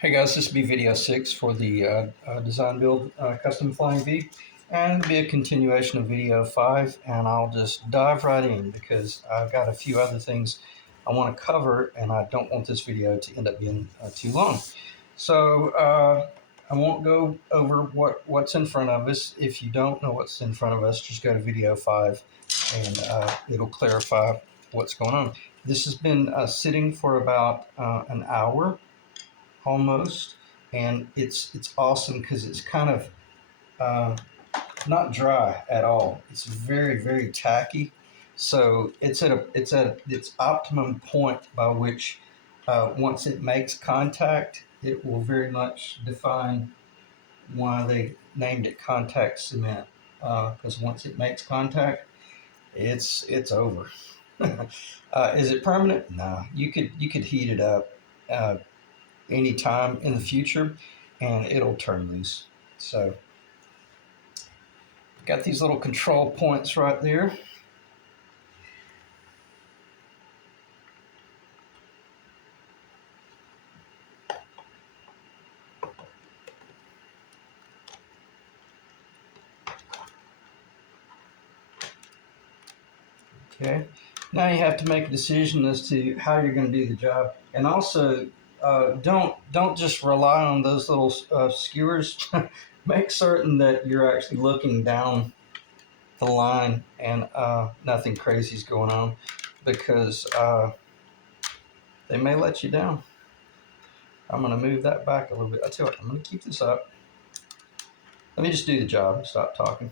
Hey guys, this will be video 6 for the design build custom flying V, and it'll be a continuation of video 5, and I'll just dive right in because I've got a few other things I want to cover and I don't want this video to end up being too long. So I won't go over what's in front of us. If you don't know what's in front of us, just go to video 5 and it'll clarify what's going on. This has been sitting for about an hour almost, and it's awesome because it's kind of not dry at all. It's very tacky, so it's at its optimum point by which once it makes contact, it will very much define why they named it contact cement. Because once it makes contact, it's over. Is it permanent? No. You could heat it up any time in the future and it'll turn loose. So got these little control points right there. Okay, now you have to make a decision as to how you're going to do the job, and also don't just rely on those little skewers. Make certain that you're actually looking down the line and nothing crazy is going on, because they may let you down. I'm going to move that back a little bit. I tell you what, I'm going to keep this up. Let me just do the job. Stop talking.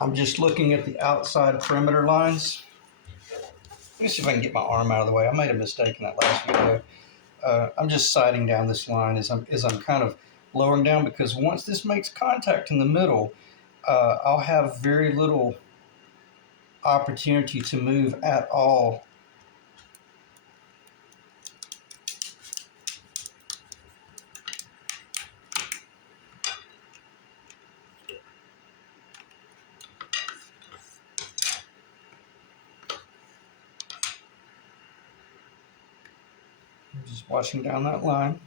I'm just looking at the outside perimeter lines. Let me see if I can get my arm out of the way. I made a mistake in that last video. I'm just sighting down this line as I'm kind of lowering down, because once this makes contact in the middle, I'll have very little opportunity to move at all. I'm just watching down that line.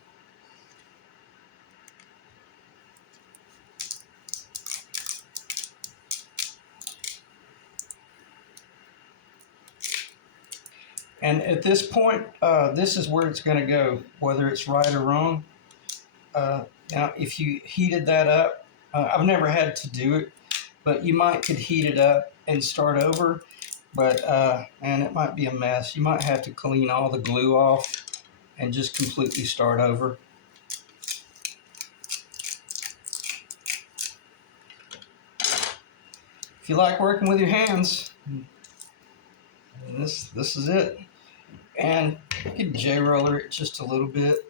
And at this point, this is where it's going to go, whether it's right or wrong. Now, if you heated that up, I've never had to do it, but you could heat it up and start over. But and it might be a mess. You might have to clean all the glue off and just completely start over. If you like working with your hands, this is it. And you can J-roller it just a little bit.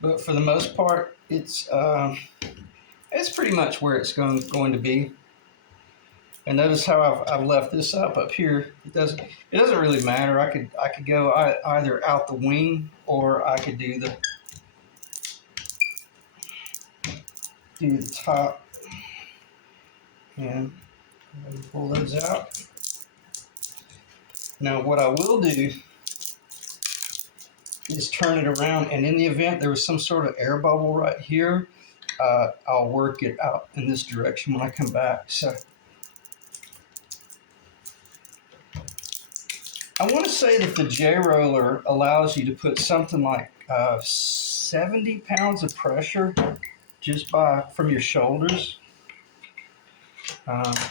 But for the most part, it's pretty much where it's going to be. And notice how I've left this up here. It doesn't really matter. I could go either out the wing, or I could do the top, and pull those out. Now what I will do is turn it around, and in the event there was some sort of air bubble right here, I'll work it out in this direction when I come back. So I want to say that the J-roller allows you to put something like 70 pounds of pressure just from your shoulders. I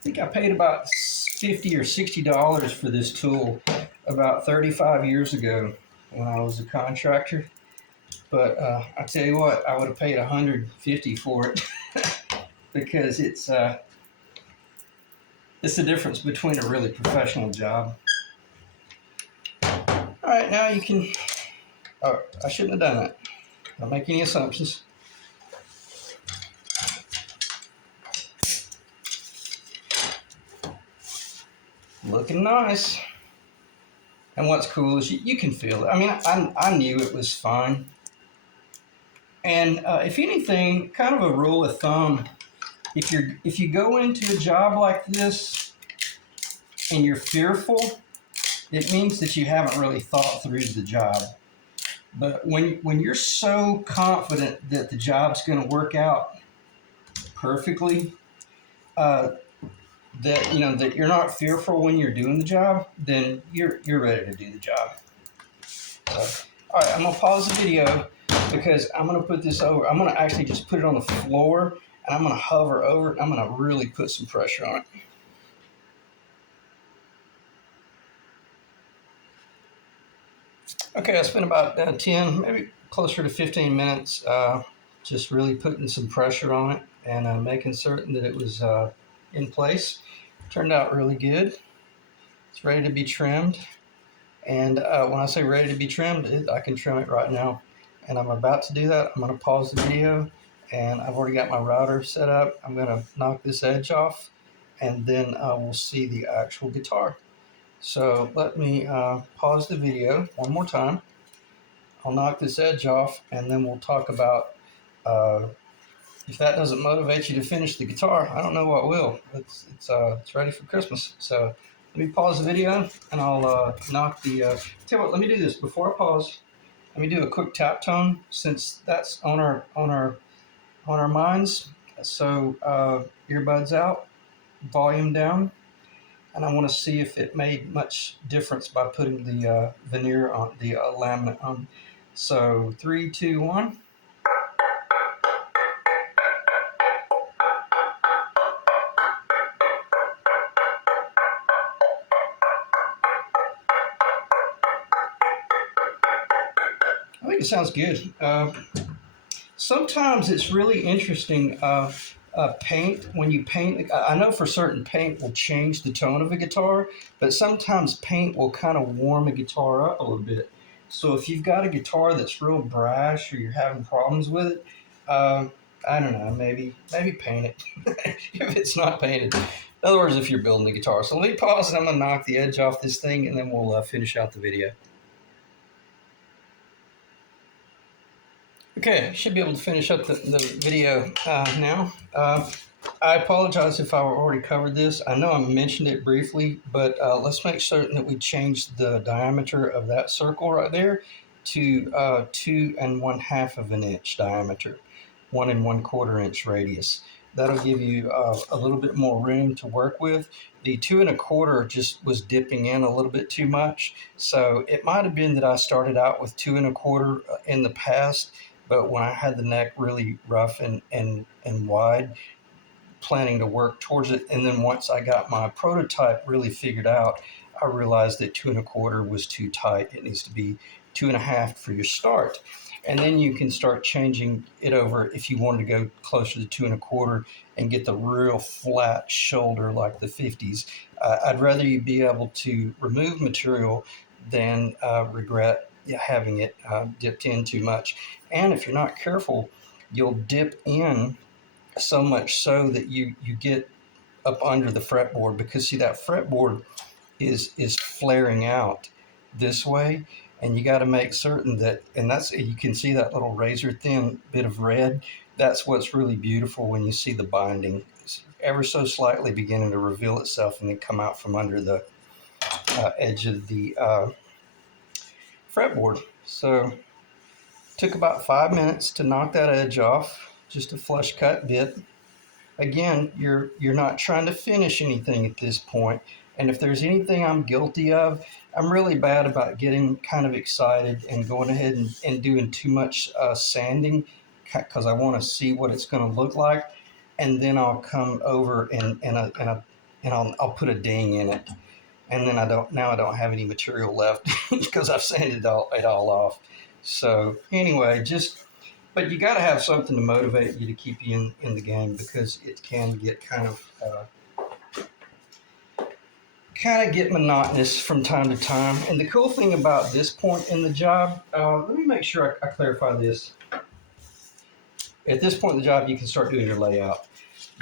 think I paid about $50 or $60 for this tool about 35 years ago when I was a contractor. But I tell you what, I would have paid $150 for it because it's the difference between a really professional job. All right, now you can. Oh, I shouldn't have done that. Don't make any assumptions. Looking nice. And what's cool is you can feel it. I mean, I knew it was fine. And if anything, kind of a rule of thumb if you go into a job like this and you're fearful, it means that you haven't really thought through the job. But when you're so confident that the job's going to work out perfectly, uh, that that you're not fearful when you're doing the job, then you're ready to do the job. So, all right, I'm gonna pause the video because I'm gonna put this over. I'm gonna actually just put it on the floor and I'm gonna hover over it. I'm gonna really put some pressure on it. Okay, I spent about 10, maybe closer to 15 minutes just really putting some pressure on it and making certain that it was in place. Turned out really good. It's ready to be trimmed. And when I say ready to be trimmed, I can trim it right now. And I'm about to do that. I'm going to pause the video and I've already got my router set up. I'm going to knock this edge off and then we'll see the actual guitar. So let me pause the video one more time. I'll knock this edge off and then we'll talk about if that doesn't motivate you to finish the guitar, I don't know what will. It's ready for Christmas. So let me pause the video and I'll knock the. Tell you what, let me do this before I pause. Let me do a quick tap tone since that's on our minds. So earbuds out, volume down, and I want to see if it made much difference by putting the veneer on the laminate on. So 3, 2, 1. I think it sounds good. Sometimes it's really interesting. Paint, when you paint, I know for certain paint will change the tone of a guitar, but sometimes paint will kind of warm a guitar up a little bit. So if you've got a guitar that's real brash or you're having problems with it, I don't know, maybe paint it if it's not painted. In other words, if you're building a guitar. So let me pause and I'm going to knock the edge off this thing and then we'll finish out the video. Okay, I should be able to finish up the video now. I apologize if I already covered this. I know I mentioned it briefly, but let's make certain that we change the diameter of that circle right there to 2 1/2 of an inch diameter, 1 1/4 inch radius. That'll give you a little bit more room to work with. The 2 1/4 just was dipping in a little bit too much. So it might have been that I started out with 2 1/4 in the past, but when I had the neck really rough and wide, planning to work towards it, and then once I got my prototype really figured out, I realized that 2 1/4 was too tight. It needs to be 2 1/2 for your start. And then you can start changing it over if you wanted to go closer to 2 1/4 and get the real flat shoulder like the 50s. I'd rather you be able to remove material than regret having it dipped in too much. And if you're not careful, you'll dip in so much so that you get up under the fretboard, because see, that fretboard is flaring out this way, and you got to make certain that, and that's, you can see that little razor thin bit of red. That's what's really beautiful when you see the binding ever so slightly beginning to reveal itself and then come out from under the edge of the fretboard. So took about 5 minutes to knock that edge off, just a flush cut bit. Again, you're not trying to finish anything at this point. And if there's anything I'm guilty of, I'm really bad about getting kind of excited and going ahead and doing too much sanding, because I want to see what it's going to look like, and then I'll come over and I'll put a ding in it, and then I don't have any material left because I've sanded it all off. So anyway, but you got to have something to motivate you to keep you in the game, because it can get kind of get monotonous from time to time. And the cool thing about this point in the job, let me make sure I clarify this. At this point in the job, you can start doing your layout.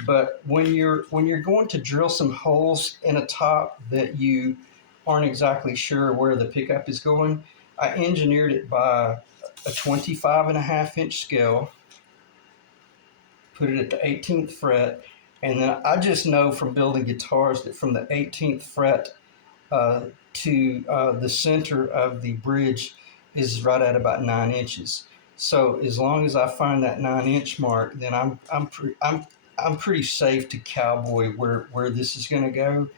But when you're going to drill some holes in a top that you aren't exactly sure where the pickup is going, I engineered it by a 25 1/2 inch scale, put it at the 18th fret, And then I just know from building guitars that from the 18th fret uh, to the center of the bridge is right at about 9 inches. So as long as I find that 9 inch mark, then I'm pretty safe to cowboy where this is going to go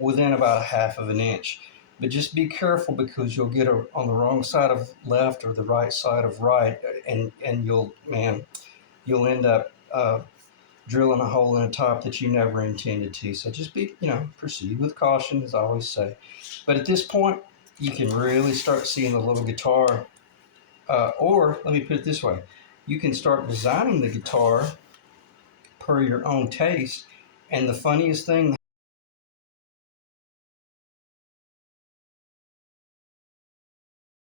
within about a half of an inch. But just be careful because you'll get on the wrong side of left or the right side of right, and you'll end up drilling a hole in the top that you never intended to. So just proceed with caution, as I always say. But at this point, you can really start seeing the little guitar. Or let me put it this way: you can start designing the guitar per your own taste. And the funniest thing